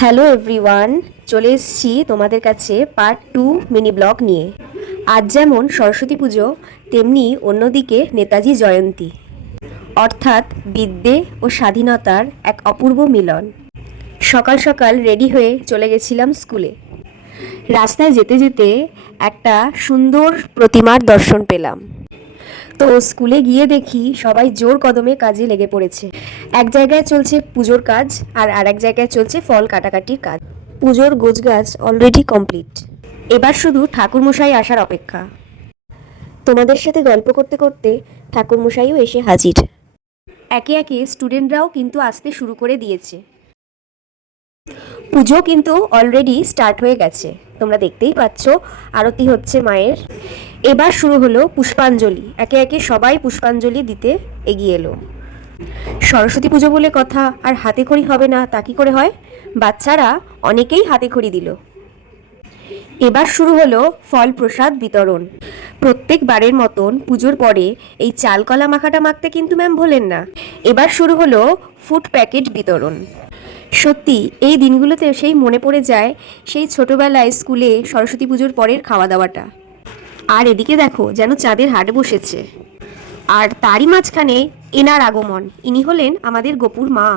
Hello everyone, চলে এসেছি তোমাদের কাছে পার্ট 2 মিনি ব্লগ নিয়ে। আজ যেমন সরস্বতী পুজো, তেমনি অন্যদিকে নেতাজি জয়ন্তী, অর্থাৎ বিদ্যে ও স্বাধীনতার এক অপূর্ব মিলন। সকাল সকাল রেডি হয়ে চলে গেছিলাম স্কুলে। রাস্তায় যেতে যেতে একটা সুন্দর প্রতিমার দর্শন পেলাম। তো স্কুলে গিয়ে দেখি সবাই জোর কদমে কাজে লেগে পড়েছে। এক জায়গায় চলছে পুজোর কাজ আর আরেক জায়গায় চলছে ফল কাটাকাটির কাজ। পুজোর গোছগাছ অলরেডি কমপ্লিট, এবার শুধু ঠাকুরমশাই আসার অপেক্ষা। তোমাদের সাথে গল্প করতে করতে ঠাকুরমশাইও এসে হাজির। একে একে স্টুডেন্টরাও কিন্তু আসতে শুরু করে দিয়েছে। পুজো কিন্তু অলরেডি স্টার্ট হয়ে গেছে, তোমরা দেখতেই পাচ্ছ আরতি হচ্ছে মায়ের। এবার শুরু হলো পুষ্পাঞ্জলি। একে একে সবাই পুষ্পাঞ্জলি দিতে এগিয়ে এলো। সরস্বতী পুজো বলে কথা, আর হাতে খড়ি হবে না তা কি করে হয়? বাচ্চারা অনেকেই হাতে খড়ি দিল। এবার শুরু হলো ফল প্রসাদ বিতরণ। প্রত্যেকবারের মতন পুজোর পরে এই চাল কলা মাখাটা মাখতে কিন্তু ম্যাম ভোলেন না। এবার শুরু হলো ফুড প্যাকেট বিতরণ। সত্যি এই দিনগুলোতে সেই মনে পড়ে যায় সেই ছোটবেলায় স্কুলে সরস্বতী পুজোর পরের খাওয়া দাওয়াটা। আর এদিকে দেখো যেন চাঁদের হাট বসেছে, আর তারই মাঝখানে এনার আগমন। ইনি হলেন আমাদের গোপুর মা।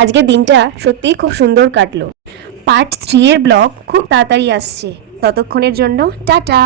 আজকের দিনটা সত্যিই খুব সুন্দর কাটলো। পার্ট 3 এর ব্লগ খুব তাড়াতাড়ি আসছে, ততক্ষণের জন্য টাটা।